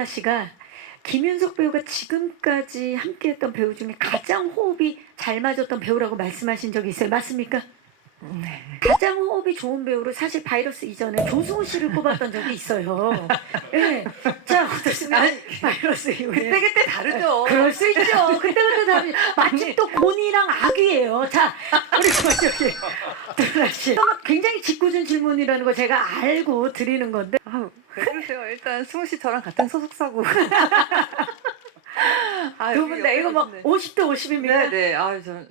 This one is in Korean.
김연아 씨가 김윤석 배우가 지금까지 함께했던 배우 중에 가장 호흡이 잘 맞았던 배우라고 말씀하신 적이 있어요. 맞습니까? 네. 가장 호흡이 좋은 배우로 사실 바이러스 이전에 조승우 씨를 꼽았던 적이 있어요. 예. 자, 어떻습니까? 아니, 바이러스 이후에. 그때 다르죠. 그럴 수 있죠. 그때부터 다르지. 마침 아니. 또 곤이랑 아귀예요. 자, 그리고 저기 두나 씨. 굉장히 짓궂은 질문이라는 거 제가 알고 드리는 건데. 왜 그러세요? 일단 승우 씨 저랑 같은 소속사고. 두 분 다 이거 막 50대 50입니까? 네네. 아, 저